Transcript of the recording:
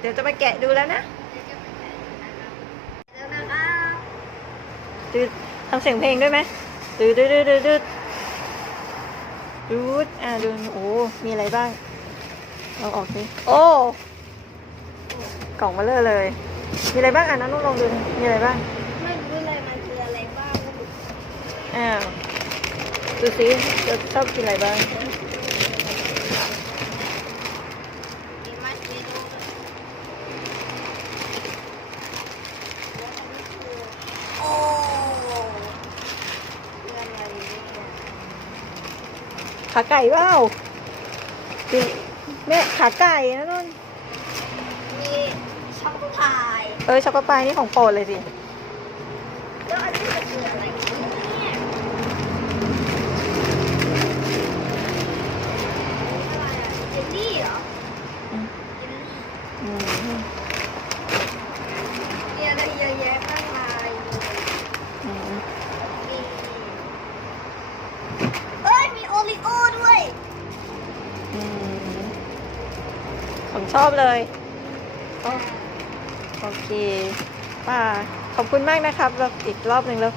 เดี๋ยวจะไปแกะดูแล้วนะแล้วนะครับตืดทำเสียงเพลงด้วยไหมตืดตืดตืดตืดตืดดูดอะดูโอ้ มีอะไรบ้างเราออกสิโอ้ กล่องมาเลอะเลย มีอะไรบ้างอะน้องนุ่นลองดูดิมีอะไรบ้าง ไม่รู้เลยมันคืออะไรบ้าง อ้าว ดูสิจะชอบกินอะไรบ้าง มีมัชเมลโล่ด้วยโอ้เรื่องอะไรเนี่ย ขาไก่เปล่ากินแม่ขาไก่นะนุ่นมีช็อกโกพาย เออช็อกโกพายนี่ของโปรดเลยสิ แล้วอันนี้มันคืออะไรเนี่ยอะไรอะเจลลี่เหรออืมเจลลี่อืมมีอะไรเยอะแยะมากมายเลยอืมมีเอ้ยมี ผมชอบเลยโอเคป้าขอบคุณมากนะครับแล้วอีกรอบหนึ่งแล้ว